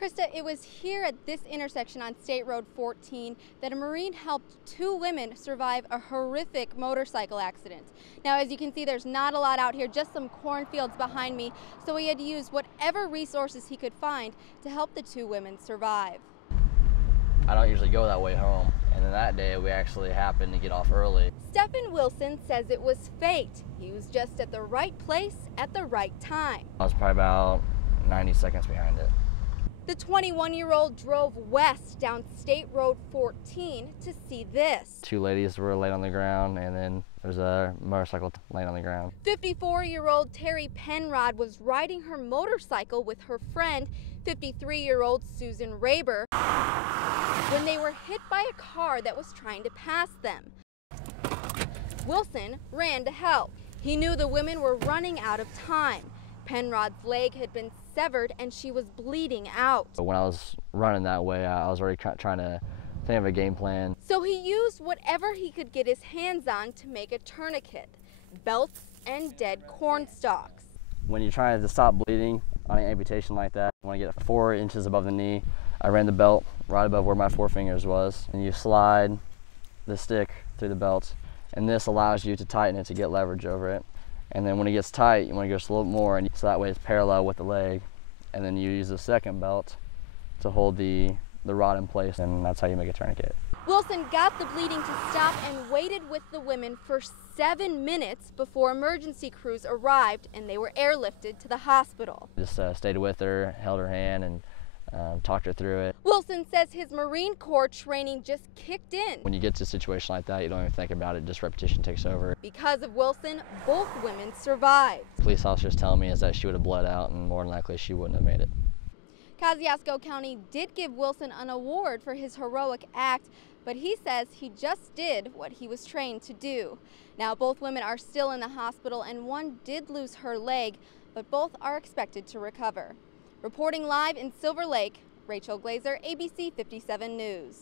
Krista, it was here at this intersection on State Road 14 that a Marine helped two women survive a horrific motorcycle accident. Now, as you can see, there's not a lot out here, just some cornfields behind me, so he had to use whatever resources he could find to help the two women survive. I don't usually go that way home, and then that day we actually happened to get off early. Stephen Wilson says it was fate. He was just at the right place at the right time. I was probably about 90 seconds behind it. The 21-year-old drove west down State Road 14 to see this. Two ladies were laying on the ground, and then there's a motorcycle laying on the ground. 54-year-old Terry Penrod was riding her motorcycle with her friend, 53-year-old Susan Raber, when they were hit by a car that was trying to pass them. Wilson ran to help. He knew the women were running out of time. Penrod's leg had been severed and she was bleeding out. When I was running that way, I was already trying to think of a game plan. So he used whatever he could get his hands on to make a tourniquet, belts and dead corn stalks. When you're trying to stop bleeding on an amputation like that, you want to get 4 inches above the knee. I ran the belt right above where my forefingers was, and you slide the stick through the belt, and this allows you to tighten it to get leverage over it. And then when it gets tight, you want to go just a little more, and so that way it's parallel with the leg. And then you use the second belt to hold the rod in place, and that's how you make a tourniquet. Wilson got the bleeding to stop and waited with the women for 7 minutes before emergency crews arrived and they were airlifted to the hospital. Just stayed with her, held her hand, and talked her through it. Wilson says his Marine Corps training just kicked in. When you get to a situation like that, you don't even think about it, just repetition takes over. Because of Wilson, both women survived. Police officers telling me is that she would have bled out, and more than likely she wouldn't have made it. Kosciuszko County did give Wilson an award for his heroic act, but he says he just did what he was trained to do. Now, both women are still in the hospital and one did lose her leg, but both are expected to recover. Reporting live in Silver Lake, Rachel Glazer, ABC 57 News.